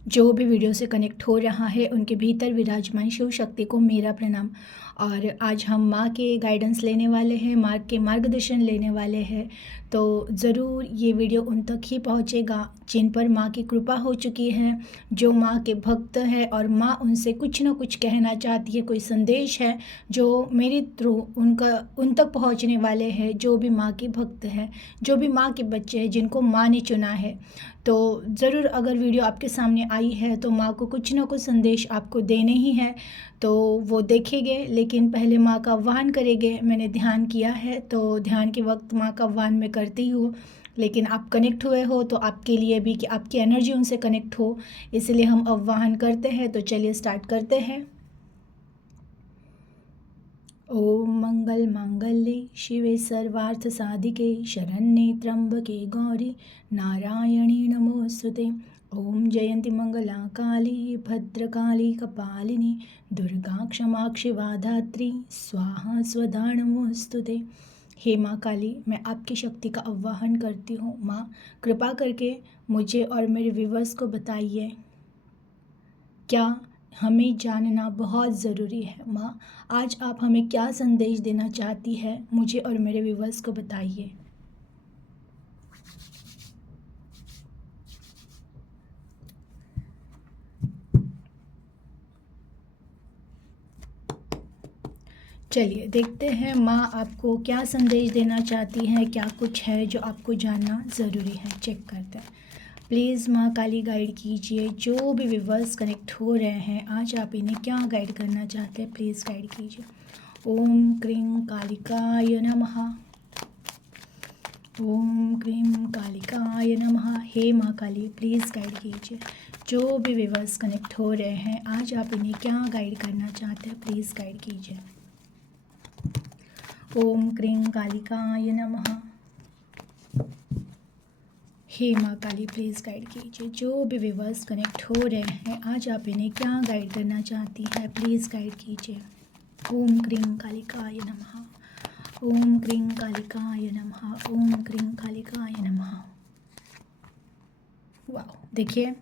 जो भी वीडियो से कनेक्ट हो रहा है उनके भीतर विराजमान शिव शक्ति को मेरा प्रणाम। और आज हम माँ के गाइडेंस लेने वाले हैं, माँ के मार्गदर्शन लेने वाले हैं। तो ज़रूर ये वीडियो उन तक ही पहुँचेगा जिन पर माँ की कृपा हो चुकी है, जो माँ के भक्त हैं और माँ उनसे कुछ ना कुछ कहना चाहती है, कोई संदेश है जो मेरे थ्रू उन तक पहुँचने वाले हैं। जो भी माँ के भक्त हैं, जो भी माँ के बच्चे हैं जिनको माँ ने चुना है, तो ज़रूर अगर वीडियो आपके सामने आई है तो माँ को कुछ ना कुछ संदेश आपको देने ही है, तो वो देखेंगे। लेकिन पहले माँ का आह्वान करेंगे। मैंने ध्यान किया है तो ध्यान के वक्त माँ का आह्वान मैं करती हूँ, लेकिन आप कनेक्ट हुए हो तो आपके लिए भी कि आपकी एनर्जी उनसे कनेक्ट हो, इसलिए हम आह्वान करते हैं। तो चलिए स्टार्ट करते हैं। ओम मंगल मांगल्ये शिवे सर्वार्थ साधिके शरण्ये त्र्यंबके गौरी नारायणी नमोस्तुते। ओम जयंती मंगला काली भद्रकाली कपालिनी दुर्गा क्षमा शिवा धात्री स्वाहा स्वधा नमोस्तुते। हे माँ काली, मैं आपकी शक्ति का आह्वान करती हूँ। माँ, कृपा करके मुझे और मेरे व्यूअर्स को बताइए, क्या हमें जानना बहुत ज़रूरी है। माँ, आज आप हमें क्या संदेश देना चाहती है, मुझे और मेरे व्यूवर्स को बताइए। चलिए देखते हैं माँ आपको क्या संदेश देना चाहती हैं, क्या कुछ है जो आपको जानना ज़रूरी है। चेक करते हैं। प्लीज़ माँ काली गाइड कीजिए। जो भी व्यूवर्स कनेक्ट हो रहे हैं, आज आप इन्हें क्या गाइड करना चाहते हैं, प्लीज़ गाइड कीजिए। ओम क्रीं कालिकाय नमः। ओम क्रीं कालिकाय नमः। हे माँ काली, प्लीज़ गाइड कीजिए। जो भी व्यूवर्स कनेक्ट हो रहे हैं, आज आप इन्हें क्या गाइड करना चाहते हैं, प्लीज़ गाइड कीजिए। ओम क्रीं कालिकाय नमः। हे माँ काली, प्लीज़ गाइड कीजिए। जो भी व्यूवर्स कनेक्ट हो रहे हैं, आज आप इन्हें क्या गाइड करना चाहती है, प्लीज़ गाइड कीजिए। ओम क्रीं कालिकाय नमः। ओम क्रीं कालिकाय नमः। ओम क्रीं कालिकाय नमः। वाह, देखिए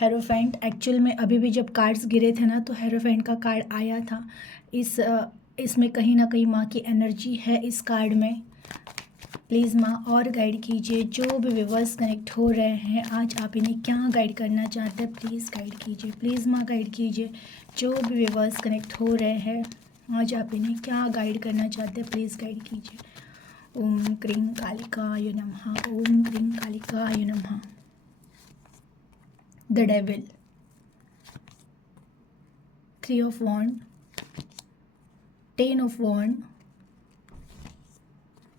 हेरोफेंट। एक्चुअल में अभी भी जब कार्ड्स गिरे थे ना, तो हेरोफेंट का कार्ड आया था। इसमें कहीं ना कहीं माँ की एनर्जी है इस कार्ड में। प्लीज़ माँ और गाइड कीजिए। जो भी व्यूवर्स कनेक्ट हो रहे हैं, आज आप इन्हें क्या गाइड करना चाहते हैं, प्लीज़ गाइड कीजिए। प्लीज़ माँ गाइड कीजिए। जो भी व्यूवर्स कनेक्ट हो रहे हैं, आज आप इन्हें क्या गाइड करना चाहते हैं, प्लीज़ गाइड कीजिए। ओम क्रीं कालिकाय नमः। ओम क्रीं कालिकाय नमः। The devil, 3 of Wand, 10 of Wand,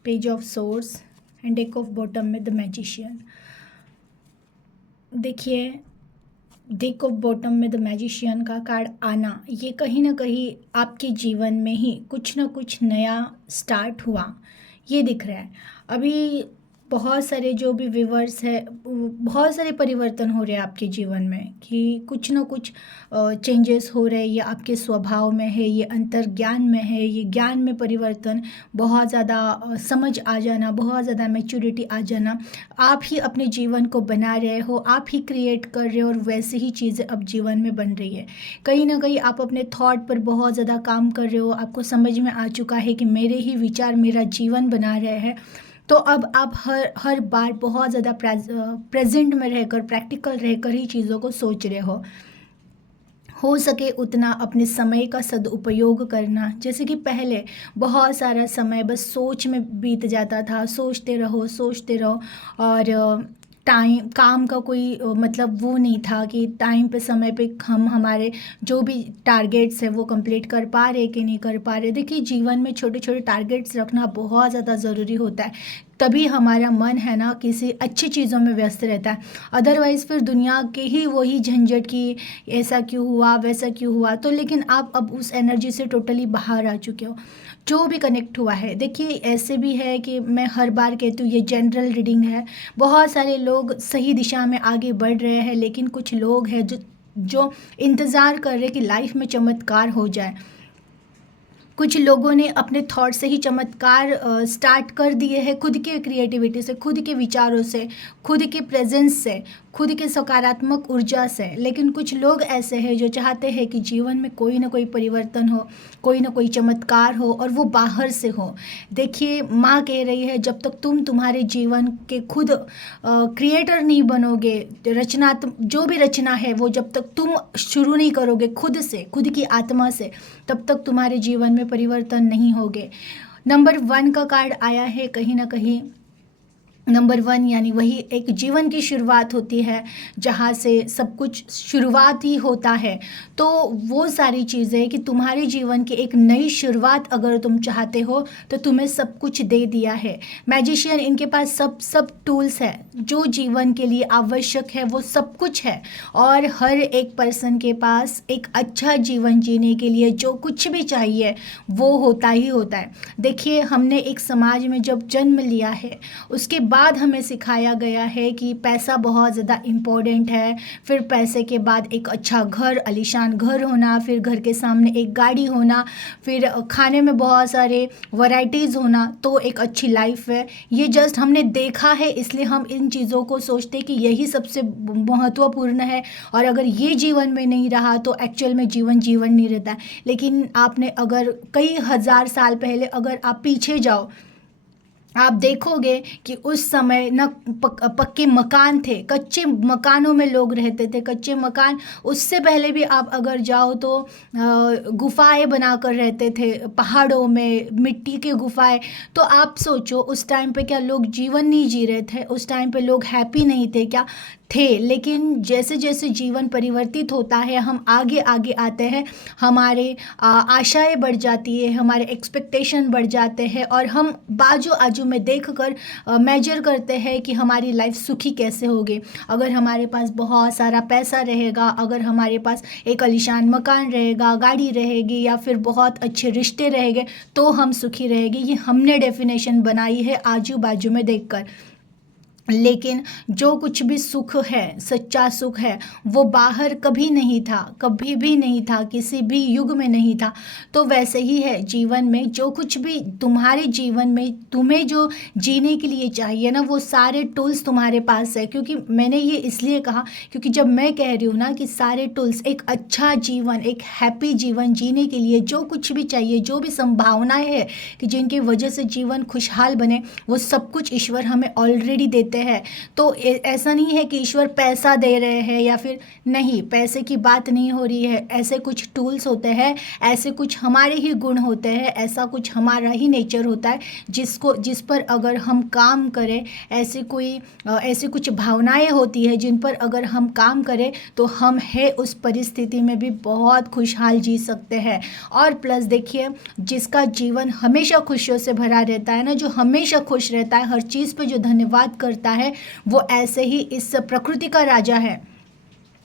page of source and deck of bottom में द मैजिशियन। देखिए, डेक ऑफ बॉटम में द मैजिशियन का कार्ड आना, ये कहीं ना कहीं आपके जीवन में ही कुछ ना कुछ नया स्टार्ट हुआ, ये दिख रहा है। अभी बहुत सारे जो भी व्यूवर्स है, बहुत सारे परिवर्तन हो रहे हैं आपके जीवन में, कि कुछ ना कुछ चेंजेस हो रहे हैं। ये आपके स्वभाव में है, ये अंतर्ज्ञान में है, ये ज्ञान में परिवर्तन, बहुत ज़्यादा समझ आ जाना, बहुत ज़्यादा मैच्योरिटी आ जाना। आप ही अपने जीवन को बना रहे हो, आप ही क्रिएट कर रहे हो, और वैसे ही चीज़ें अब जीवन में बन रही है। कहीं ना कहीं आप अपने थॉट पर बहुत ज़्यादा काम कर रहे हो। आपको समझ में आ चुका है कि मेरे ही विचार मेरा जीवन बना रहे हैं। तो अब आप हर बार बहुत ज़्यादा प्रेजेंट में रहकर, प्रैक्टिकल रहकर ही चीज़ों को सोच रहे हो सके उतना अपने समय का सदुपयोग करना। जैसे कि पहले बहुत सारा समय बस सोच में बीत जाता था, सोचते रहो, और टाइम काम का कोई मतलब वो नहीं था कि टाइम पे, समय पे हम हमारे जो भी टारगेट्स है वो कंप्लीट कर पा रहे कि नहीं कर पा रहे। देखिए, जीवन में छोटे छोटे टारगेट्स रखना बहुत ज़्यादा ज़रूरी होता है, तभी हमारा मन है ना किसी अच्छी चीज़ों में व्यस्त रहता है। अदरवाइज़ फिर दुनिया के ही वही झंझट की ऐसा क्यों हुआ, वैसा क्यों हुआ। तो लेकिन आप अब उस एनर्जी से टोटली बाहर आ चुके हो। जो भी कनेक्ट हुआ है, देखिए ऐसे भी है कि मैं हर बार कहती हूँ ये जनरल रीडिंग है। बहुत सारे लोग सही दिशा में आगे बढ़ रहे हैं, लेकिन कुछ लोग हैं जो इंतज़ार कर रहे हैं कि लाइफ में चमत्कार हो जाए। कुछ लोगों ने अपने थॉट से ही चमत्कार स्टार्ट कर दिए हैं, खुद के क्रिएटिविटी से, खुद के विचारों से, खुद के प्रेजेंस से, खुद की सकारात्मक ऊर्जा से। लेकिन कुछ लोग ऐसे हैं जो चाहते हैं कि जीवन में कोई ना कोई परिवर्तन हो, कोई ना कोई चमत्कार हो, और वो बाहर से हो। देखिए, माँ कह रही है, जब तक तुम तुम्हारे जीवन के खुद क्रिएटर नहीं बनोगे, रचनात्मक जो भी रचना है वो जब तक तुम शुरू नहीं करोगे खुद से, खुद की आत्मा से, तब तक तुम्हारे जीवन में परिवर्तन नहीं होगे। नंबर 1 का कार्ड आया है। कहीं ना कहीं नंबर 1 यानी वही एक जीवन की शुरुआत होती है, जहाँ से सब कुछ शुरुआत ही होता है। तो वो सारी चीज़ें कि तुम्हारे जीवन की एक नई शुरुआत अगर तुम चाहते हो तो तुम्हें सब कुछ दे दिया है मैजिशियन। इनके पास सब टूल्स है जो जीवन के लिए आवश्यक है, वो सब कुछ है। और हर एक पर्सन के पास एक अच्छा जीवन जीने के लिए जो कुछ भी चाहिए वो होता ही होता है। देखिए, हमने एक समाज में जब जन्म लिया है, उसके बाद हमें सिखाया गया है कि पैसा बहुत ज़्यादा इम्पोर्टेंट है। फिर पैसे के बाद एक अच्छा घर, आलीशान घर होना, फिर घर के सामने एक गाड़ी होना, फिर खाने में बहुत सारे वैरायटीज़ होना, तो एक अच्छी लाइफ है। ये जस्ट हमने देखा है, इसलिए हम इन चीज़ों को सोचते हैं कि यही सबसे महत्वपूर्ण है। और अगर ये जीवन में नहीं रहा तो एक्चुअल में जीवन नहीं रहता है। लेकिन आपने अगर कई हज़ार साल पहले अगर आप पीछे जाओ, आप देखोगे कि उस समय न पक्के मकान थे, कच्चे मकानों में लोग रहते थे। कच्चे मकान, उससे पहले भी आप अगर जाओ तो गुफाएं बनाकर रहते थे, पहाड़ों में मिट्टी की गुफाएं। तो आप सोचो, उस टाइम पे क्या लोग जीवन नहीं जी रहे थे? उस टाइम पे लोग हैप्पी नहीं थे क्या? थे। लेकिन जैसे जैसे जीवन परिवर्तित होता है, हम आगे आगे आते हैं, हमारे आशाएं बढ़ जाती है, हमारे एक्सपेक्टेशन बढ़ जाते हैं, और हम बाजू आजू में देखकर मेजर करते हैं कि हमारी लाइफ सुखी कैसे होगी। अगर हमारे पास बहुत सारा पैसा रहेगा, अगर हमारे पास एक आलीशान मकान रहेगा, गाड़ी रहेगी, या फिर बहुत अच्छे रिश्ते रहेंगे, तो हम सुखी रहेंगे। ये हमने डेफिनेशन बनाई है आजू बाजू में देखकर। लेकिन जो कुछ भी सुख है, सच्चा सुख है, वो बाहर कभी नहीं था, कभी भी नहीं था, किसी भी युग में नहीं था। तो वैसे ही है जीवन में, जो कुछ भी तुम्हारे जीवन में तुम्हें जो जीने के लिए चाहिए ना, वो सारे टूल्स तुम्हारे पास है। क्योंकि मैंने ये इसलिए कहा, क्योंकि जब मैं कह रही हूँ ना कि सारे टूल्स, एक अच्छा जीवन, एक हैप्पी जीवन जीने के लिए जो कुछ भी चाहिए, जो भी संभावनाएं है कि जिनकी वजह से जीवन खुशहाल बने, वो सब कुछ ईश्वर हमें ऑलरेडी देते हैं। तो ऐसा नहीं है कि ईश्वर पैसा दे रहे हैं, या फिर नहीं, पैसे की बात नहीं हो रही है। ऐसे कुछ टूल्स होते हैं, ऐसे कुछ हमारे ही गुण होते हैं, ऐसा कुछ हमारा ही नेचर होता है जिस पर अगर हम काम करें, ऐसी कुछ भावनाएं होती है जिन पर अगर हम काम करें तो हम है उस परिस्थिति में भी बहुत खुशहाल जी सकते हैं। और प्लस देखिए, जिसका जीवन हमेशा खुशियों से भरा रहता है ना, जो हमेशा खुश रहता है, हर चीज़ पे जो धन्यवाद करता है, वो ऐसे ही इस प्रकृति का राजा है।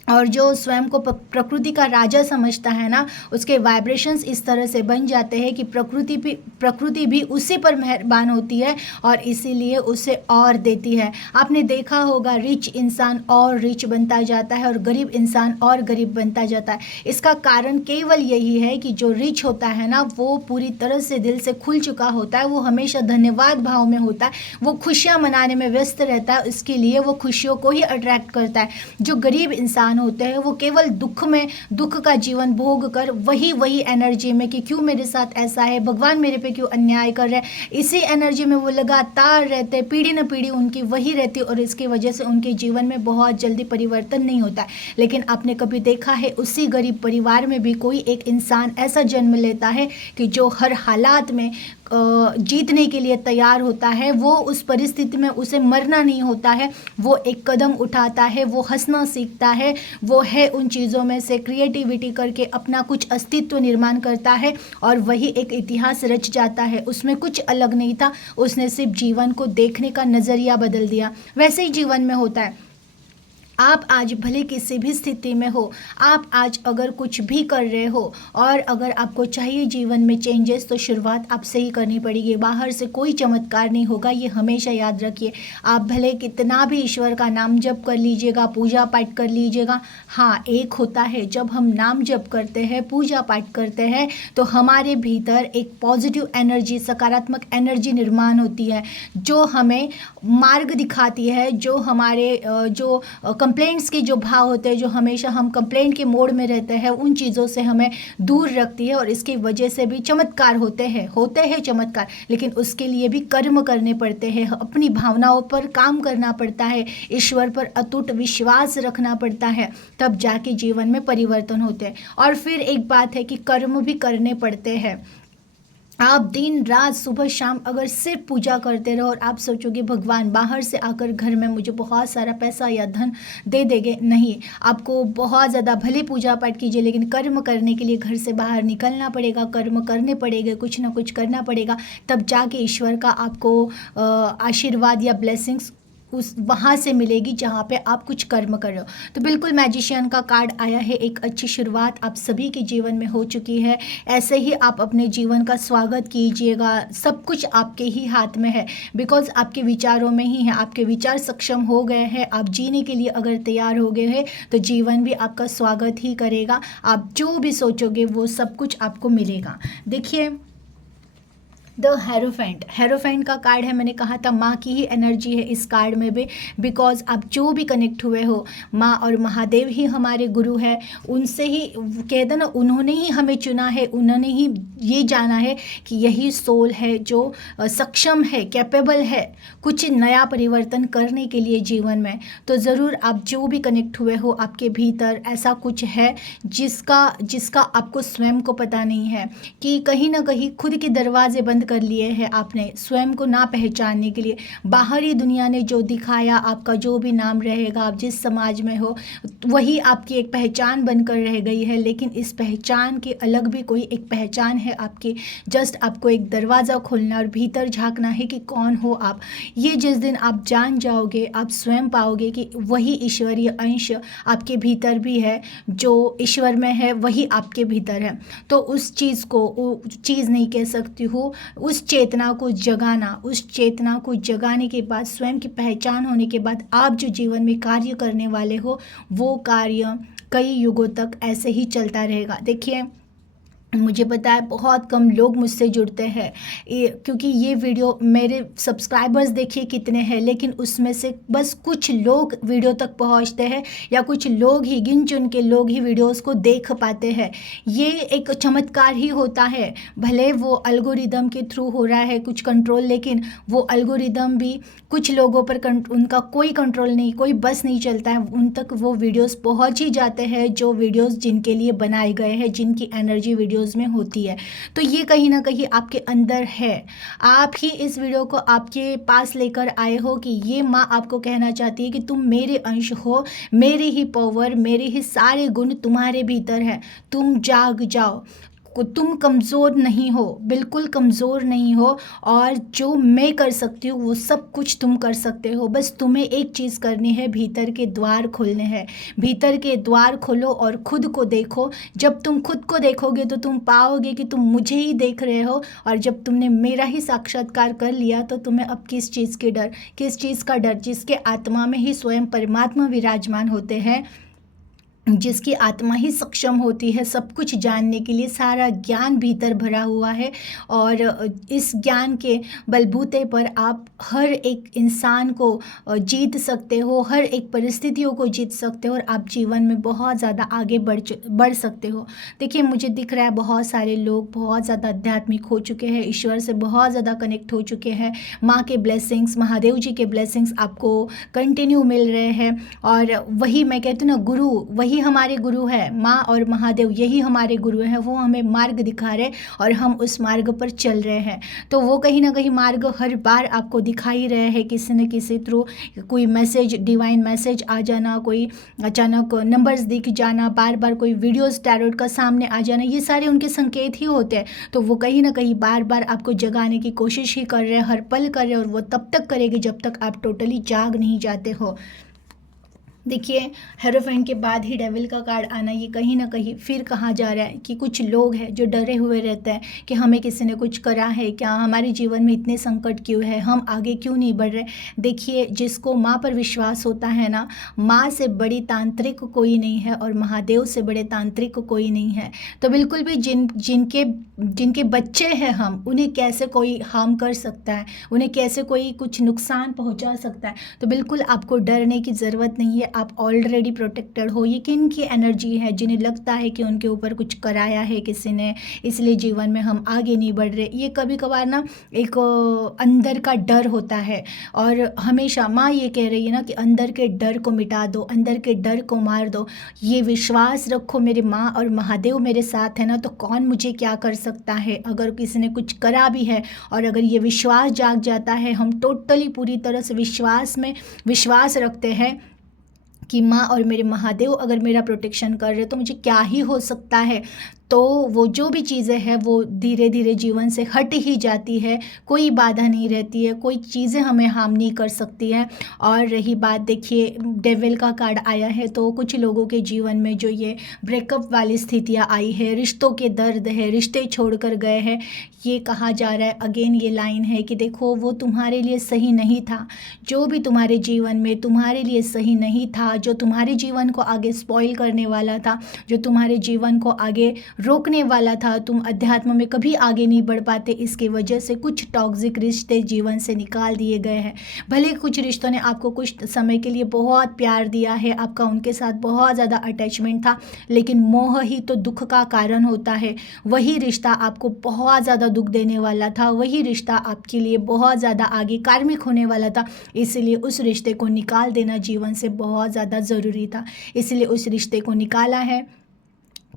और जो स्वयं को प्रकृति का राजा समझता है ना, उसके वाइब्रेशंस इस तरह से बन जाते हैं कि प्रकृति भी उसी पर मेहरबान होती है, और इसीलिए उसे और देती है। आपने देखा होगा, रिच इंसान और रिच बनता जाता है और गरीब इंसान और गरीब बनता जाता है। इसका कारण केवल यही है कि जो रिच होता है ना, वो पूरी तरह से दिल से खुल चुका होता है, वो हमेशा धन्यवाद भाव में होता है, वो खुशियाँ मनाने में व्यस्त रहता है, इसके लिए वो खुशियों को ही अट्रैक्ट करता है। जो गरीब इंसान होते हैं, वो केवल दुख का जीवन भोग कर वही एनर्जी में कि क्यों मेरे साथ ऐसा है, भगवान मेरे पे क्यों अन्याय कर रहे हैं, इसी एनर्जी में वो लगातार रहते हैं, पीढ़ी न पीढ़ी उनकी वही रहती है, और इसकी वजह से उनके जीवन में बहुत जल्दी परिवर्तन नहीं होता है। लेकिन आपने कभी देखा है, उसी गरीब परिवार में भी कोई एक इंसान ऐसा जन्म लेता है कि जो हर हालात में जीतने के लिए तैयार होता है। वो उस परिस्थिति में उसे मरना नहीं होता है, वो एक कदम उठाता है, वो हंसना सीखता है, वो है उन चीज़ों में से क्रिएटिविटी करके अपना कुछ अस्तित्व निर्माण करता है, और वही एक इतिहास रच जाता है। उसमें कुछ अलग नहीं था, उसने सिर्फ जीवन को देखने का नज़रिया बदल दिया। वैसे ही जीवन में होता है। आप आज भले किसी भी स्थिति में हो, आप आज अगर कुछ भी कर रहे हो, और अगर आपको चाहिए जीवन में चेंजेस, तो शुरुआत आपसे ही करनी पड़ेगी। बाहर से कोई चमत्कार नहीं होगा, ये हमेशा याद रखिए। आप भले कितना भी ईश्वर का नाम जप कर लीजिएगा, पूजा पाठ कर लीजिएगा, हाँ, एक होता है, जब हम नाम जप करते हैं, पूजा पाठ करते हैं, तो हमारे भीतर एक पॉजिटिव एनर्जी, सकारात्मक एनर्जी निर्माण होती है, जो हमें मार्ग दिखाती है, जो हमारे जो कंप्लेंट्स के जो भाव होते हैं, जो हमेशा हम कंप्लेंट के मोड में रहते हैं, उन चीज़ों से हमें दूर रखती है। और इसकी वजह से भी चमत्कार होते हैं चमत्कार, लेकिन उसके लिए भी कर्म करने पड़ते हैं, अपनी भावनाओं पर काम करना पड़ता है, ईश्वर पर अटूट विश्वास रखना पड़ता है, तब जाके जीवन में परिवर्तन होते हैं। और फिर एक बात है कि कर्म भी करने पड़ते हैं। आप दिन रात सुबह शाम अगर सिर्फ पूजा करते रहो और आप सोचोगे भगवान बाहर से आकर घर में मुझे बहुत सारा पैसा या धन दे देंगे, नहीं, आपको बहुत ज़्यादा भले पूजा पाठ कीजिए, लेकिन कर्म करने के लिए घर से बाहर निकलना पड़ेगा, कर्म करने पड़ेंगे, कुछ ना कुछ करना पड़ेगा, तब जाके ईश्वर का आपको आशीर्वाद या ब्लेसिंग्स उस वहाँ से मिलेगी जहाँ पे आप कुछ कर्म कर रहे हो। तो बिल्कुल मैजिशियन का कार्ड आया है, एक अच्छी शुरुआत आप सभी के जीवन में हो चुकी है। ऐसे ही आप अपने जीवन का स्वागत कीजिएगा, सब कुछ आपके ही हाथ में है, बिकॉज आपके विचारों में ही है। आपके विचार सक्षम हो गए हैं, आप जीने के लिए अगर तैयार हो गए हैं तो जीवन भी आपका स्वागत ही करेगा। आप जो भी सोचोगे वो सब कुछ आपको मिलेगा। देखिए द हेरोफेंट का कार्ड है, मैंने कहा था माँ की ही एनर्जी है इस कार्ड में भी, बिकॉज आप जो भी कनेक्ट हुए हो, माँ और महादेव ही हमारे गुरु है, उनसे ही कहते ना, उन्होंने ही हमें चुना है, उन्होंने ही ये जाना है कि यही सोल है जो सक्षम है, कैपेबल है कुछ नया परिवर्तन करने के लिए जीवन में। तो ज़रूर आप जो भी कनेक्ट हुए हो, आपके भीतर ऐसा कुछ है जिसका आपको स्वयं को पता नहीं है, कि कहीं ना कहीं खुद के दरवाजे बंद कर लिए हैं आपने, स्वयं को ना पहचानने के लिए। बाहरी दुनिया ने जो दिखाया, आपका जो भी नाम रहेगा, आप जिस समाज में हो, वही आपकी एक पहचान बनकर रह गई है, लेकिन इस पहचान के अलग भी कोई एक पहचान है आपकी। जस्ट आपको एक दरवाज़ा खोलना और भीतर झांकना है कि कौन हो आप। ये जिस दिन आप जान जाओगे, आप स्वयं पाओगे कि वही ईश्वरीय अंश आपके भीतर भी है, जो ईश्वर में है वही आपके भीतर है। तो उस चीज़ को, वो चीज़ नहीं कह सकती हूँ, उस चेतना को जगाना, उस चेतना को जगाने के बाद, स्वयं की पहचान होने के बाद, आप जो जीवन में कार्य करने वाले हो वो कार्य कई युगों तक ऐसे ही चलता रहेगा। देखिए मुझे पता है बहुत कम लोग मुझसे जुड़ते हैं, क्योंकि ये वीडियो, मेरे सब्सक्राइबर्स देखिए कितने हैं, लेकिन उसमें से बस कुछ लोग वीडियो तक पहुंचते हैं, या कुछ लोग ही, गिन चुन के लोग ही वीडियोस को देख पाते हैं। ये एक चमत्कार ही होता है। भले वो अल्गोरिदम के थ्रू हो रहा है कुछ कंट्रोल, लेकिन वो अल्गोरिदम भी कुछ लोगों पर उनका कोई कंट्रोल नहीं, कोई बस नहीं चलता है, उन तक वो वीडियोस पहुंच ही जाते हैं जो वीडियोस जिनके लिए बनाए गए हैं, जिनकी एनर्जी वीडियोस में होती है। तो ये कहीं ना कहीं आपके अंदर है, आप ही इस वीडियो को आपके पास लेकर आए हो कि ये माँ आपको कहना चाहती है कि तुम मेरे अंश हो, मेरी ही पावर, मेरे ही सारे गुण तुम्हारे भीतर है, तुम जाग जाओ, तुम कमज़ोर नहीं हो, बिल्कुल कमज़ोर नहीं हो, और जो मैं कर सकती हूँ वो सब कुछ तुम कर सकते हो। बस तुम्हें एक चीज़ करनी है, भीतर के द्वार खोलने हैं। भीतर के द्वार खोलो और खुद को देखो। जब तुम खुद को देखोगे तो तुम पाओगे कि तुम मुझे ही देख रहे हो, और जब तुमने मेरा ही साक्षात्कार कर लिया तो तुम्हें अब किस चीज़ के डर, किस चीज़ का डर, जिसके आत्मा में ही स्वयं परमात्मा विराजमान होते हैं, जिसकी आत्मा ही सक्षम होती है सब कुछ जानने के लिए, सारा ज्ञान भीतर भरा हुआ है, और इस ज्ञान के बलबूते पर आप हर एक इंसान को जीत सकते हो, हर एक परिस्थितियों को जीत सकते हो, और आप जीवन में बहुत ज़्यादा आगे बढ़ सकते हो। देखिए मुझे दिख रहा है बहुत सारे लोग बहुत ज़्यादा आध्यात्मिक हो चुके हैं, ईश्वर से बहुत ज़्यादा कनेक्ट हो चुके हैं, माँ के ब्लेसिंग्स, महादेव जी के ब्लेसिंग्स आपको कंटिन्यू मिल रहे हैं। और वही मैं कहती हूँ ना, गुरु वही हमारे गुरु है, माँ और महादेव यही हमारे गुरु हैं, वो हमें मार्ग दिखा रहे हैं और हम उस मार्ग पर चल रहे हैं। तो वो कहीं ना कहीं मार्ग हर बार आपको दिखा ही रहे हैं, किसी न किसी थ्रू, कोई मैसेज, डिवाइन मैसेज आ जाना, कोई अचानक नंबर्स दिख जाना, बार बार कोई वीडियोस टैरोट का सामने आ जाना, ये सारे उनके संकेत ही होते हैं। तो वो कहीं ना कहीं बार बार आपको जगाने की कोशिश ही कर रहे हैं, हर पल कर रहे हैं, और वो तब तक करेंगे जब तक आप टोटली जाग नहीं जाते हो। देखिए हेरोफेंट के बाद ही डेविल का कार्ड आना, ये कहीं ना कहीं फिर कहा जा रहा है कि कुछ लोग हैं जो डरे हुए रहते हैं कि हमें किसी ने कुछ करा है क्या, हमारे जीवन में इतने संकट क्यों है, हम आगे क्यों नहीं बढ़ रहे। देखिए जिसको माँ पर विश्वास होता है ना, माँ से बड़ी तांत्रिक कोई नहीं है और महादेव से बड़े तांत्रिक कोई नहीं है। तो बिल्कुल भी जिनके बच्चे हैं हम, उन्हें कैसे कोई हार्म कर सकता है, उन्हें कैसे कोई कुछ नुकसान पहुँचा सकता है। तो बिल्कुल आपको डरने की ज़रूरत नहीं है, आप ऑलरेडी प्रोटेक्टेड हो। ये किन की एनर्जी है जिन्हें लगता है कि उनके ऊपर कुछ कराया है किसी ने, इसलिए जीवन में हम आगे नहीं बढ़ रहे। ये कभी कभार ना एक अंदर का डर होता है, और हमेशा माँ ये कह रही है ना कि अंदर के डर को मिटा दो, अंदर के डर को मार दो। ये विश्वास रखो मेरे माँ और महादेव मेरे साथ है ना, तो कौन मुझे क्या कर सकता है। अगर किसी ने कुछ करा भी है और अगर ये विश्वास जाग जाता है, हम टोटली पूरी तरह से विश्वास में विश्वास रखते हैं कि माँ और मेरे महादेव अगर मेरा प्रोटेक्शन कर रहे तो मुझे क्या ही हो सकता है। तो वो जो भी चीज़ें हैं वो धीरे धीरे जीवन से हट ही जाती है, कोई बाधा नहीं रहती है, कोई चीज़ें हमें हार्म नहीं कर सकती है। और रही बात, देखिए डेविल का कार्ड आया है, तो कुछ लोगों के जीवन में जो ये ब्रेकअप वाली स्थितियाँ आई है, रिश्तों के दर्द है, रिश्ते छोड़कर गए हैं, ये कहा जा रहा है। अगेन ये लाइन है कि देखो वो तुम्हारे लिए सही नहीं था, जो भी तुम्हारे जीवन में तुम्हारे लिए सही नहीं था, जो तुम्हारे जीवन को आगे स्पॉइल करने वाला था, जो तुम्हारे जीवन को आगे रोकने वाला था, तुम अध्यात्म में कभी आगे नहीं बढ़ पाते, इसकी वजह से कुछ टॉक्सिक रिश्ते जीवन से निकाल दिए गए हैं। भले कुछ रिश्तों ने आपको कुछ समय के लिए बहुत प्यार दिया है, आपका उनके साथ बहुत ज़्यादा अटैचमेंट था, लेकिन मोह ही तो दुख का कारण होता है। वही रिश्ता आपको बहुत ज़्यादा दुख देने वाला था, वही रिश्ता आपके लिए बहुत ज़्यादा आगे कार्मिक होने वाला था, इसलिए उस रिश्ते को निकाल देना जीवन से बहुत ज़्यादा ज़रूरी था, इसलिए उस रिश्ते को निकाला है।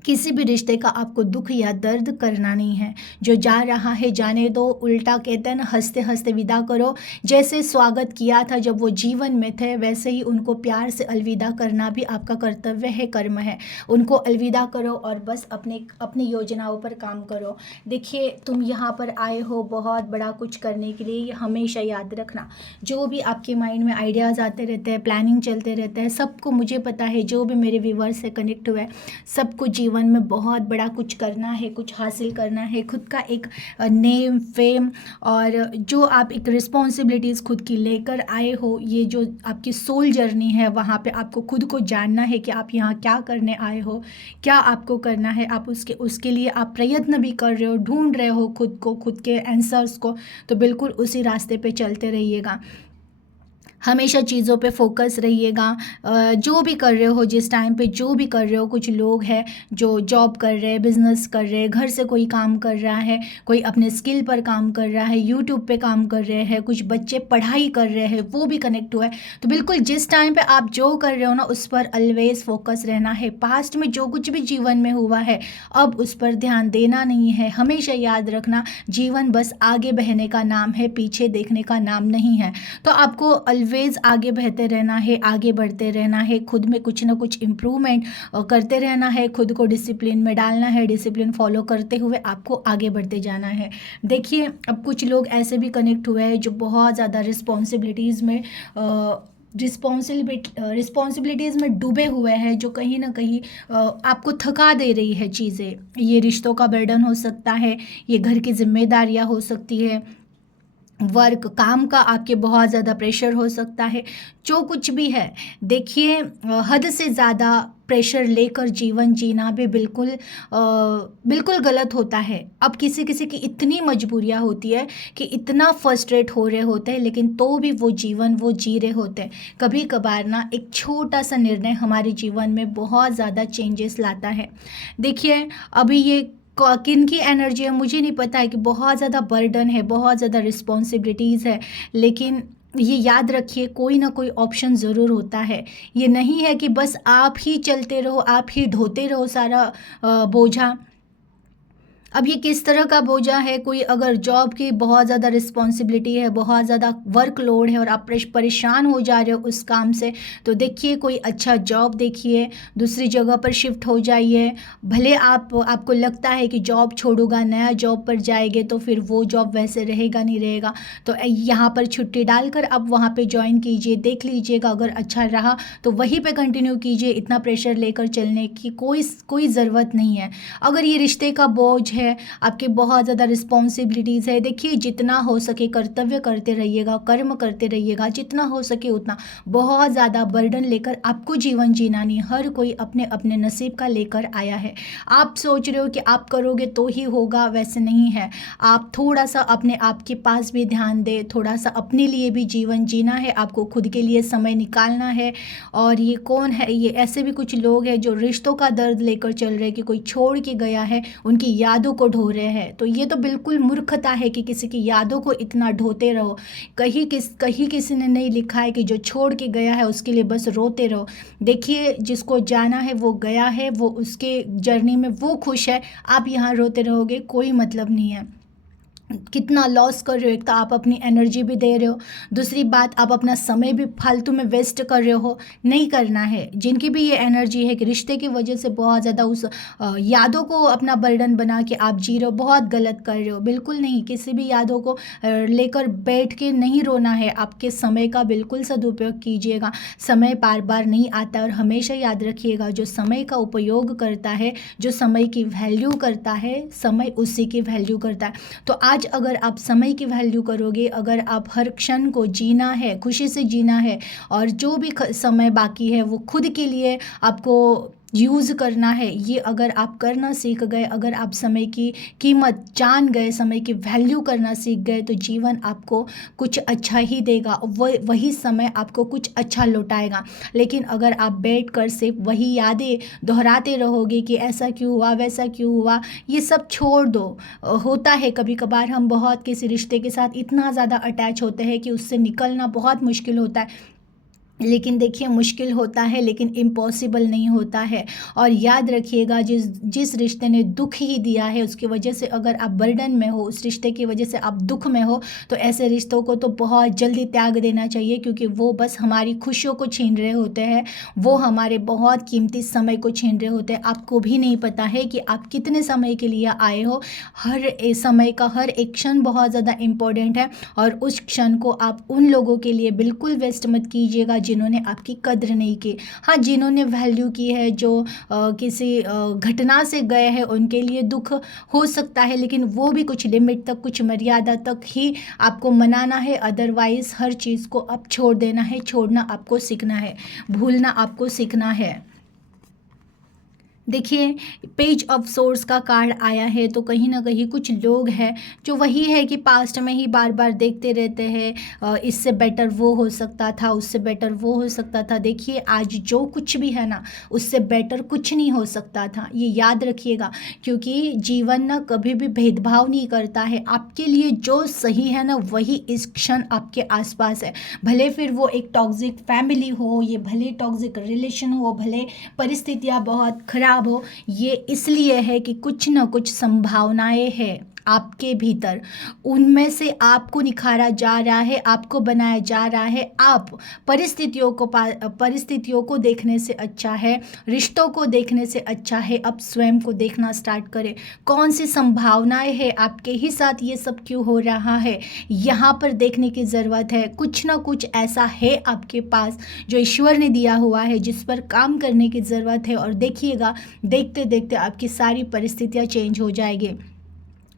किसी भी रिश्ते का आपको दुख या दर्द करना नहीं है, जो जा रहा है जाने दो। उल्टा कहते हैं ना, हंसते हंसते विदा करो। जैसे स्वागत किया था जब वो जीवन में थे, वैसे ही उनको प्यार से अलविदा करना भी आपका कर्तव्य है, कर्म है। उनको अलविदा करो और बस अपनी योजनाओं पर काम करो। देखिए तुम यहाँ पर आए हो बहुत बड़ा कुछ करने के लिए, ये हमेशा याद रखना। जो भी आपके माइंड में आइडियाज़ आते रहते हैं, प्लानिंग चलते रहते हैं, सबको मुझे पता है, जो भी मेरे व्यूवर्स से कनेक्ट हुआ है, सबको जीवन में बहुत बड़ा कुछ करना है, कुछ हासिल करना है, खुद का एक नेम फेम, और जो आप एक रिस्पॉन्सिबिलिटीज़ खुद की लेकर आए हो, ये जो आपकी सोल जर्नी है, वहाँ पे आपको खुद को जानना है कि आप यहाँ क्या करने आए हो, क्या आपको करना है। आप उसके लिए आप प्रयत्न भी कर रहे हो, ढूंढ रहे हो खुद को, खुद के आंसर्स को, तो बिल्कुल उसी रास्ते पे चलते रहिएगा। हमेशा चीज़ों पे फोकस रहिएगा। जो भी कर रहे हो, जिस टाइम पे जो भी कर रहे हो, कुछ लोग हैं जो जॉब कर रहे हैं, बिजनेस कर रहे हैं, घर से कोई काम कर रहा है, कोई अपने स्किल पर काम कर रहा है, यूट्यूब पे काम कर रहे हैं, कुछ बच्चे पढ़ाई कर रहे हैं, वो भी कनेक्ट हुआ है। तो बिल्कुल जिस टाइम पे आप जो कर रहे हो ना, उस पर ऑलवेज फोकस रहना है। पास्ट में जो कुछ भी जीवन में हुआ है, अब उस पर ध्यान देना नहीं है। हमेशा याद रखना, जीवन बस आगे बहने का नाम है, पीछे देखने का नाम नहीं है। तो आपको ऑलवेज आगे बहते रहना है, आगे बढ़ते रहना है, खुद में कुछ ना कुछ इम्प्रूवमेंट करते रहना है, खुद को डिसिप्लिन में डालना है, डिसिप्लिन फॉलो करते हुए आपको आगे बढ़ते जाना है। देखिए अब कुछ लोग ऐसे भी कनेक्ट हुए हैं जो बहुत ज़्यादा रिस्पॉन्सिबिलिटीज़ में डूबे हुए हैं, जो कहीं ना कहीं आपको थका दे रही है चीज़ें। ये रिश्तों का बर्डन हो सकता है, ये घर की जिम्मेदारियां हो सकती है, वर्क काम का आपके बहुत ज़्यादा प्रेशर हो सकता है, जो कुछ भी है। देखिए हद से ज़्यादा प्रेशर लेकर जीवन जीना भी बिल्कुल गलत होता है। अब किसी किसी की इतनी मजबूरियां होती है कि इतना फ्रस्ट्रेट हो रहे होते हैं, लेकिन तो भी वो जीवन वो जी रहे होते हैं। कभी कभार ना एक छोटा सा निर्णय हमारे जीवन में बहुत ज़्यादा चेंजेस लाता है। देखिए अभी ये किन की एनर्जी है मुझे नहीं पता है, कि बहुत ज़्यादा बर्डन है, बहुत ज़्यादा रिस्पॉन्सिबिलिटीज़ है, लेकिन ये याद रखिए कोई ना कोई ऑप्शन ज़रूर होता है। ये नहीं है कि बस आप ही चलते रहो, आप ही ढोते रहो सारा बोझा। अब ये किस तरह का बोझा है, कोई अगर जॉब की बहुत ज़्यादा रिस्पॉन्सिबिलिटी है, बहुत ज़्यादा वर्कलोड है और आप परेशान हो जा रहे हो उस काम से, तो देखिए कोई अच्छा जॉब देखिए, दूसरी जगह पर शिफ्ट हो जाइए। भले आपको लगता है कि जॉब छोड़ूंगा, नया जॉब पर जाएंगे तो फिर वो जॉब वैसे रहेगा नहीं रहेगा, तो यहाँ पर छुट्टी डालकर आप वहाँ पर ज्वाइन कीजिए, देख लीजिएगा, अगर अच्छा रहा तो वहीं पर कंटिन्यू कीजिए। इतना प्रेशर लेकर चलने की कोई ज़रूरत नहीं है। अगर ये रिश्ते का बोझ है, है, आपके बहुत ज़्यादा रिस्पॉन्सिबिलिटीज़ है। देखिए जितना हो सके कर्तव्य करते रहिएगा, कर्म करते रहिएगा, जितना हो सके उतना। बहुत ज़्यादा बर्डन लेकर आपको जीवन जीना नहीं, हर कोई अपने अपने नसीब का लेकर आया है। आप सोच रहे हो कि आप करोगे तो ही होगा, वैसे नहीं है। आप थोड़ा सा अपने आप के पास भी ध्यान दें, थोड़ा सा अपने लिए भी जीवन जीना है, आपको खुद के लिए समय निकालना है। और ये कौन है, ये ऐसे भी कुछ लोग हैं जो रिश्तों का दर्द लेकर चल रहे हैं कि कोई छोड़ के गया है, उनकी यादों को ढो रहे हैं। तो ये तो बिल्कुल मूर्खता है कि किसी की यादों को इतना ढोते रहो। कहीं किसी ने नहीं लिखा है कि जो छोड़ के गया है उसके लिए बस रोते रहो। देखिए जिसको जाना है वो गया है, वो उसके जर्नी में वो खुश है, आप यहाँ रोते रहोगे कोई मतलब नहीं है। कितना लॉस कर रहे हो, एक तो आप अपनी एनर्जी भी दे रहे हो, दूसरी बात आप अपना समय भी फालतू में वेस्ट कर रहे हो। नहीं करना है। जिनकी भी ये एनर्जी है कि रिश्ते की वजह से बहुत ज़्यादा उस यादों को अपना बर्डन बना के आप जी रहे हो, बहुत गलत कर रहे हो। बिल्कुल नहीं, किसी भी यादों को लेकर बैठ के नहीं रोना है। आपके समय का बिल्कुल सदुपयोग कीजिएगा। समय बार बार नहीं आता और हमेशा याद रखिएगा जो समय का उपयोग करता है, जो समय की वैल्यू करता है, समय उसी की वैल्यू करता है। तो आज अगर आप समय की वैल्यू करोगे, अगर आप हर क्षण को जीना है, खुशी से जीना है, और जो भी समय बाकी है वो खुद के लिए आपको यूज़ करना है, ये अगर आप करना सीख गए, अगर आप समय की कीमत जान गए, समय की वैल्यू करना सीख गए, तो जीवन आपको कुछ अच्छा ही देगा। वही समय आपको कुछ अच्छा लौटाएगा। लेकिन अगर आप बैठ कर सिर्फ वही यादें दोहराते रहोगे कि ऐसा क्यों हुआ, वैसा क्यों हुआ, ये सब छोड़ दो। होता है कभी कभार हम बहुत किसी रिश्ते के साथ इतना ज़्यादा अटैच होते हैं कि उससे निकलना बहुत मुश्किल होता है। लेकिन देखिए मुश्किल होता है लेकिन इम्पॉसिबल नहीं होता है। और याद रखिएगा जिस जिस रिश्ते ने दुख ही दिया है उसकी वजह से अगर आप बर्डन में हो, उस रिश्ते की वजह से आप दुख में हो, तो ऐसे रिश्तों को तो बहुत जल्दी त्याग देना चाहिए, क्योंकि वो बस हमारी खुशियों को छीन रहे होते हैं, वो हमारे बहुत कीमती समय को छीन रहे होते हैं। आपको भी नहीं पता है कि आप कितने समय के लिए आए हो। समय का हर एक क्षण बहुत ज़्यादा इम्पोर्टेंट है, और उस क्षण को आप उन लोगों के लिए बिल्कुल वेस्ट मत कीजिएगा जिन्होंने आपकी कद्र नहीं की। हाँ, जिन्होंने वैल्यू की है, जो किसी घटना से गए हैं, उनके लिए दुख हो सकता है, लेकिन वो भी कुछ लिमिट तक, कुछ मर्यादा तक ही आपको मनाना है। अदरवाइज हर चीज़ को अब छोड़ देना है, छोड़ना आपको सीखना है, भूलना आपको सीखना है। देखिए पेज ऑफ सोर्स का कार्ड आया है, तो कहीं ना कहीं कुछ लोग हैं जो वही है कि पास्ट में ही बार बार देखते रहते हैं, इससे बेटर वो हो सकता था, उससे बेटर वो हो सकता था। देखिए आज जो कुछ भी है ना, उससे बेटर कुछ नहीं हो सकता था, ये याद रखिएगा। क्योंकि जीवन ना कभी भी भेदभाव नहीं करता है, आपके लिए जो सही है ना वही इस क्षण आपके आसपास है। भले फिर वो एक टॉक्सिक फैमिली हो, ये भले टॉक्सिक रिलेशन हो, भले परिस्थितियाँ बहुत खराब हो, ये इसलिए है कि कुछ न कुछ संभावनाएं हैं आपके भीतर, उनमें से आपको निखारा जा रहा है, आपको बनाया जा रहा है। आप परिस्थितियों को देखने से अच्छा है, रिश्तों को देखने से अच्छा है, अब स्वयं को देखना स्टार्ट करें। कौन सी संभावनाएं हैं आपके ही साथ, ये सब क्यों हो रहा है, यहाँ पर देखने की ज़रूरत है। कुछ ना कुछ ऐसा है आपके पास जो ईश्वर ने दिया हुआ है, जिस पर काम करने की ज़रूरत है। और देखिएगा, देखते देखते आपकी सारी परिस्थितियाँ चेंज हो जाएगी।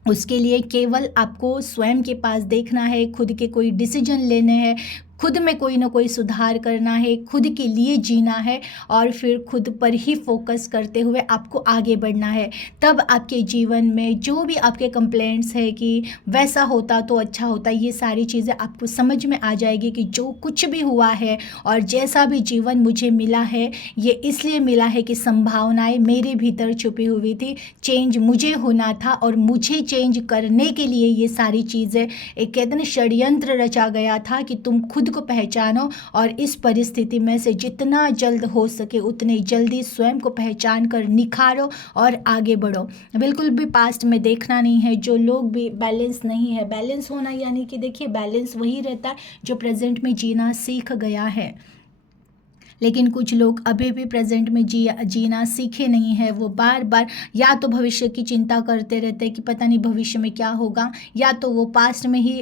उसके लिए केवल आपको स्वयं के पास देखना है, खुद के कोई डिसीजन लेने हैं, खुद में कोई ना कोई सुधार करना है, खुद के लिए जीना है, और फिर खुद पर ही फोकस करते हुए आपको आगे बढ़ना है। तब आपके जीवन में जो भी आपके कंप्लेंट्स है कि वैसा होता तो अच्छा होता, ये सारी चीज़ें आपको समझ में आ जाएगी कि जो कुछ भी हुआ है और जैसा भी जीवन मुझे मिला है, ये इसलिए मिला है कि संभावनाएं मेरे भीतर छुपी हुई थी, चेंज मुझे होना था, और मुझे चेंज करने के लिए ये सारी चीज़ें, एक कहते हैं ना षड्यंत्र रचा गया था कि तुम खुद को पहचानो, और इस परिस्थिति में से जितना जल्द हो सके उतनी जल्दी स्वयं को पहचान कर निखारो और आगे बढ़ो। बिल्कुल भी पास्ट में देखना नहीं है। जो लोग भी बैलेंस नहीं है, बैलेंस होना यानी कि देखिए बैलेंस वही रहता है जो प्रेजेंट में जीना सीख गया है। लेकिन कुछ लोग अभी भी प्रेजेंट में जीना सीखे नहीं है। वो बार बार या तो भविष्य की चिंता करते रहते हैं कि पता नहीं भविष्य में क्या होगा, या तो वो पास्ट में ही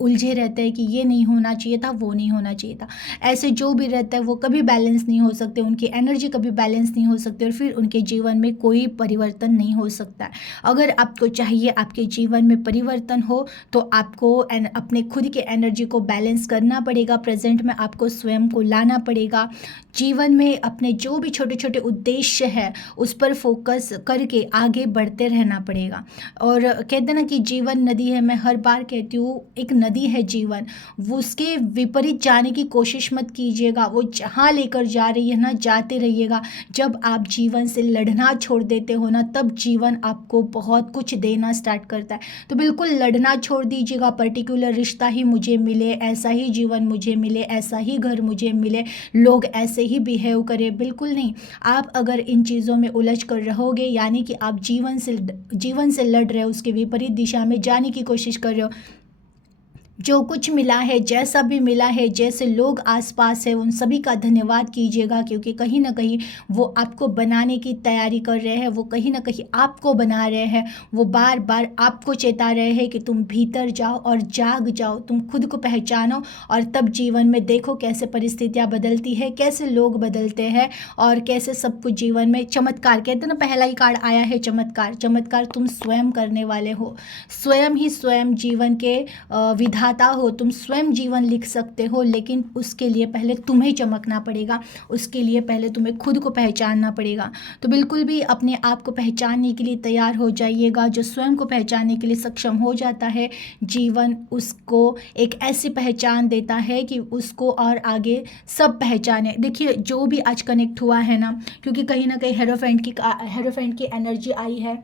उलझे रहते हैं कि ये नहीं होना चाहिए था, वो नहीं होना चाहिए था। ऐसे जो भी रहता है वो कभी बैलेंस नहीं हो सकते, उनकी एनर्जी कभी बैलेंस नहीं हो सकती और फिर उनके जीवन में कोई परिवर्तन नहीं हो सकता है। अगर आपको चाहिए आपके जीवन में परिवर्तन हो तो आपको अपने खुद के एनर्जी को बैलेंस करना पड़ेगा। प्रेजेंट में आपको स्वयं को लाना पड़ेगा। जीवन में अपने जो भी छोटे छोटे उद्देश्य है उस पर फोकस करके आगे बढ़ते रहना पड़ेगा। और कहते हैं ना कि जीवन नदी है, मैं हर बार कहती हूँ एक नदी है जीवन, वो उसके विपरीत जाने की कोशिश मत कीजिएगा। वो जहाँ लेकर जा रही है ना जाते रहिएगा। जब आप जीवन से लड़ना छोड़ देते हो ना तब जीवन आपको बहुत कुछ देना स्टार्ट करता है। तो बिल्कुल लड़ना छोड़ दीजिएगा। पर्टिकुलर रिश्ता ही मुझे मिले, ऐसा ही जीवन मुझे मिले, ऐसा ही घर मुझे मिले, लोग ऐसे ही बिहेव करें, बिल्कुल नहीं। आप अगर इन चीज़ों में उलझ कर रहोगे यानी कि आप जीवन से लड़ रहे हो, उसके विपरीत दिशा में जाने की कोशिश कर रहे हो। जो कुछ मिला है, जैसा भी मिला है, जैसे लोग आसपास है, उन सभी का धन्यवाद कीजिएगा, क्योंकि कहीं ना कहीं वो आपको बनाने की तैयारी कर रहे हैं, वो कहीं ना कहीं आपको बना रहे हैं। वो बार बार आपको चेता रहे हैं कि तुम भीतर जाओ और जाग जाओ, तुम खुद को पहचानो और तब जीवन में देखो कैसे परिस्थितियाँ बदलती है, कैसे लोग बदलते हैं और कैसे सब कुछ जीवन में चमत्कार। कहते हैं ना, पहला ही कार्ड आया है चमत्कार। चमत्कार तुम स्वयं करने वाले हो। स्वयं ही स्वयं जीवन के विधाता हो। तुम स्वयं जीवन लिख सकते हो, लेकिन उसके लिए पहले तुम्हें चमकना पड़ेगा, उसके लिए पहले तुम्हें खुद को पहचानना पड़ेगा। तो बिल्कुल भी अपने आप को पहचानने के लिए तैयार हो जाइएगा। जो स्वयं को पहचानने के लिए सक्षम हो जाता है, जीवन उसको एक ऐसी पहचान देता है कि उसको और आगे सब पहचाने। देखिए जो भी आज कनेक्ट हुआ है ना, क्योंकि कहीं ना कहीं हेरोफेंट की एनर्जी आई है।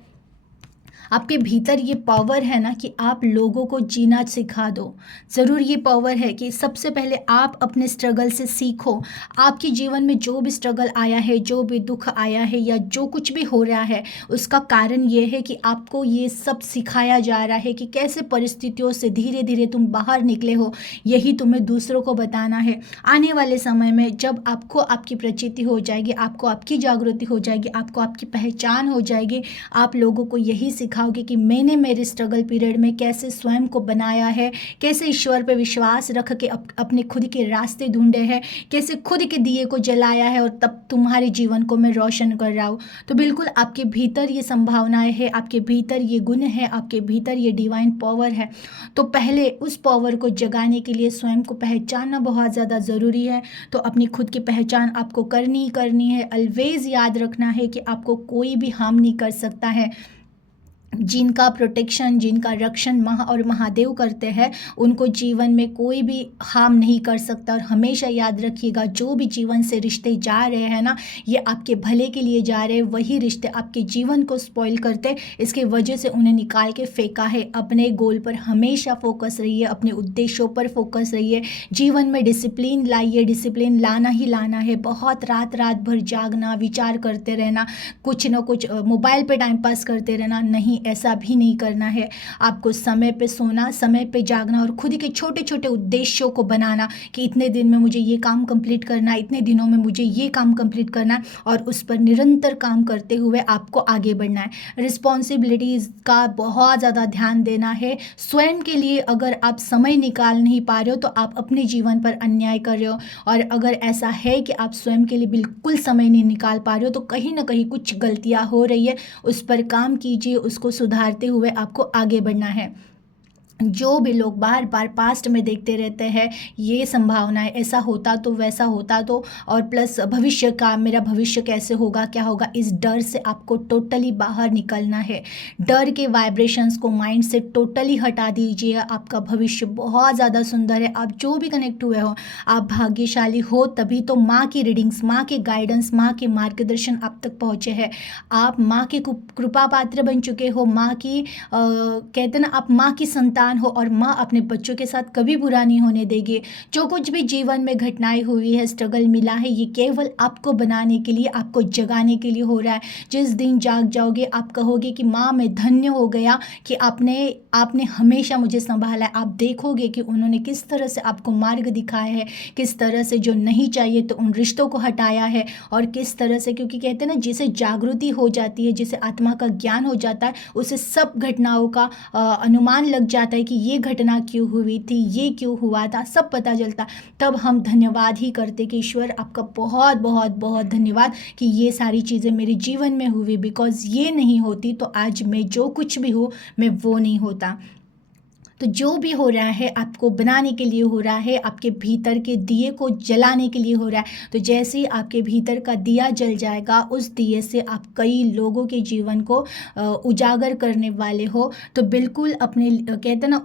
आपके भीतर ये पावर है ना कि आप लोगों को जीना सिखा दो। ज़रूर ये पावर है कि सबसे पहले आप अपने स्ट्रगल से सीखो। आपके जीवन में जो भी स्ट्रगल आया है, जो भी दुख आया है या जो कुछ भी हो रहा है, उसका कारण ये है कि आपको ये सब सिखाया जा रहा है कि कैसे परिस्थितियों से धीरे धीरे तुम बाहर निकले हो। यही तुम्हें दूसरों को बताना है। आने वाले समय में जब आपको आपकी प्रचिति हो जाएगी, आपको आपकी जागृति हो जाएगी, आपको आपकी पहचान हो जाएगी, आप लोगों को यही सिखाओगे कि मैंने मेरे स्ट्रगल पीरियड में कैसे स्वयं को बनाया है, कैसे ईश्वर पे विश्वास रख के अपने खुद के रास्ते ढूंढे हैं, कैसे खुद के दिए को जलाया है और तब तुम्हारे जीवन को मैं रोशन कर रहा हूँ। तो बिल्कुल आपके भीतर ये संभावनाएं हैं, आपके भीतर ये गुण है, आपके भीतर ये डिवाइन पावर है। तो पहले उस पावर को जगाने के लिए स्वयं को पहचानना बहुत ज़्यादा ज़रूरी है। तो अपनी खुद की पहचान आपको करनी ही करनी है। ऑलवेज याद रखना है कि आपको कोई भी हार्म नहीं कर सकता है। जिनका प्रोटेक्शन, जिनका रक्षण और महादेव करते हैं, उनको जीवन में कोई भी हार्म नहीं कर सकता। और हमेशा याद रखिएगा, जो भी जीवन से रिश्ते जा रहे हैं ना, ये आपके भले के लिए जा रहे हैं। वही रिश्ते आपके जीवन को स्पॉइल करते, इसके वजह से उन्हें निकाल के फेंका है। अपने गोल पर हमेशा फोकस रहिए, अपने उद्देश्यों पर फोकस रहिए। जीवन में डिसिप्लिन लाइए, डिसिप्लिन लाना ही लाना है। बहुत रात भर जागना, विचार करते रहना, कुछ न कुछ मोबाइल पे टाइम पास करते रहना, नहीं, ऐसा भी नहीं करना है। आपको समय पे सोना, समय पे जागना और खुद के छोटे छोटे उद्देश्यों को बनाना कि इतने दिन में मुझे ये काम कंप्लीट करना है, इतने दिनों में मुझे ये काम कंप्लीट करना है, और उस पर निरंतर काम करते हुए आपको आगे बढ़ना है। रिस्पॉन्सिबिलिटीज़ का बहुत ज़्यादा ध्यान देना है। स्वयं के लिए अगर आप समय निकाल नहीं पा रहे हो तो आप अपने जीवन पर अन्याय कर रहे हो। और अगर ऐसा है कि आप स्वयं के लिए बिल्कुल समय नहीं निकाल पा रहे हो तो कहीं ना कहीं कुछ गलतियाँ हो रही है। उस पर काम कीजिए, उसको सुधारते हुए आपको आगे बढ़ना है। जो भी लोग बार बार पास्ट में देखते रहते हैं, ये संभावनाएं, ऐसा होता तो वैसा होता तो, और प्लस भविष्य का, मेरा भविष्य कैसे होगा, क्या होगा, इस डर से आपको टोटली बाहर निकलना है। डर के वाइब्रेशंस को माइंड से टोटली हटा दीजिए। आपका भविष्य बहुत ज़्यादा सुंदर है। आप जो भी कनेक्ट हुए हो, आप भाग्यशाली हो, तभी तो माँ की रीडिंग्स, माँ के गाइडेंस, माँ के मार्गदर्शन आप तक पहुँचे हैं। आप माँ के कृपा पात्र बन चुके हो। माँ की कहते ना, आप माँ की संतान वरदान हो और माँ अपने बच्चों के साथ कभी बुरा नहीं होने देगी। जो कुछ भी जीवन में घटनाएं हुई है, स्ट्रगल मिला है, ये केवल आपको बनाने के लिए, आपको जगाने के लिए हो रहा है। जिस दिन जाग जाओगे आप कहोगे कि माँ मैं धन्य हो गया कि आपने आपने हमेशा मुझे संभाला है। आप देखोगे कि उन्होंने किस तरह से आपको मार्ग दिखाया है, किस तरह से जो नहीं चाहिए तो उन रिश्तों को हटाया है, और किस तरह से, क्योंकि कहते हैं ना जिसे जागृति हो जाती है, जिसे आत्मा का ज्ञान हो जाता है, उसे सब घटनाओं का अनुमान लग जाता है कि ये घटना क्यों हुई थी, ये क्यों हुआ था, सब पता चलता। तब हम धन्यवाद ही करते कि ईश्वर आपका बहुत बहुत बहुत धन्यवाद कि ये सारी चीज़ें मेरे जीवन में हुई, बिकॉज ये नहीं होती तो आज मैं जो कुछ भी हूँ मैं वो नहीं होता। तो जो भी हो रहा है आपको बनाने के लिए हो रहा है, आपके भीतर के दिए को जलाने के लिए हो रहा है। तो जैसे ही आपके भीतर का दिया जल जाएगा, उस दिए से आप कई लोगों के जीवन को उजागर करने वाले हो। तो बिल्कुल अपने कहते हैं ना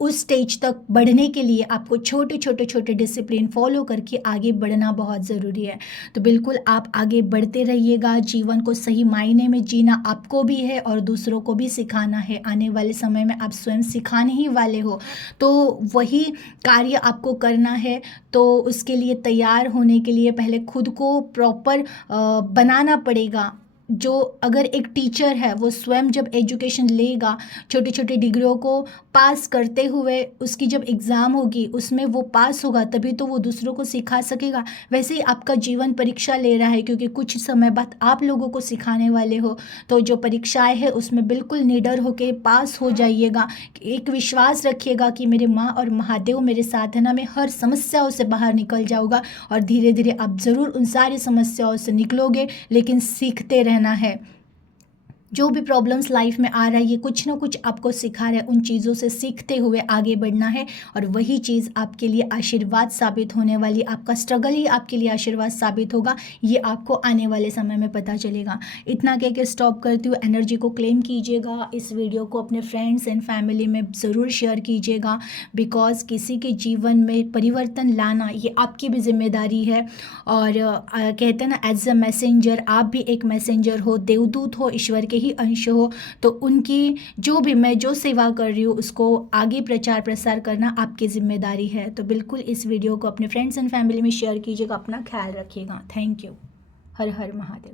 उस स्टेज तक बढ़ने के लिए आपको छोटे छोटे छोटे डिसिप्लिन फॉलो करके आगे बढ़ना बहुत ज़रूरी है। तो बिल्कुल आप आगे बढ़ते रहिएगा। जीवन को सही मायने में जीना आपको भी है और दूसरों को भी सिखाना है। आने वाले समय में आप स्वयं सिखाने ही वाले हो, तो वही कार्य आपको करना है। तो उसके लिए तैयार होने के लिए पहले खुद को प्रॉपर बनाना पड़ेगा। जो अगर एक टीचर है वो स्वयं जब एजुकेशन लेगा, छोटी छोटी डिग्रियों को पास करते हुए उसकी जब एग्ज़ाम होगी उसमें वो पास होगा, तभी तो वो दूसरों को सिखा सकेगा। वैसे ही आपका जीवन परीक्षा ले रहा है, क्योंकि कुछ समय बाद आप लोगों को सिखाने वाले हो। तो जो परीक्षाएं है उसमें बिल्कुल निडर होकर पास हो जाइएगा। एक विश्वास रखिएगा कि मेरे माँ और महादेव मेरे साथ है ना, मैं हर समस्याओं से बाहर निकल जाऊँगा। और धीरे धीरे आप ज़रूर उन सारी समस्याओं से निकलोगे, लेकिन सीखते रहना है। जो भी प्रॉब्लम्स लाइफ में आ रहा है ये कुछ ना कुछ आपको सिखा रहा है, उन चीज़ों से सीखते हुए आगे बढ़ना है। और वही चीज़ आपके लिए आशीर्वाद साबित होने वाली, आपका स्ट्रगल ही आपके लिए आशीर्वाद साबित होगा। ये आपको आने वाले समय में पता चलेगा। इतना कह के स्टॉप करती हूँ। एनर्जी को क्लेम कीजिएगा। इस वीडियो को अपने फ्रेंड्स एंड फैमिली में ज़रूर शेयर कीजिएगा, बिकॉज किसी के जीवन में परिवर्तन लाना ये आपकी भी जिम्मेदारी है। और कहते हैं ना एज अ मैसेंजर, आप भी एक मैसेंजर हो, देवदूत हो, ईश्वर के ही अंश हो। तो उनकी जो भी मैं जो सेवा कर रही हूँ उसको आगे प्रचार प्रसार करना आपकी जिम्मेदारी है। तो बिल्कुल इस वीडियो को अपने फ्रेंड्स एंड फैमिली में शेयर कीजिएगा। अपना ख्याल रखिएगा। Thank you. Her her Mahadev.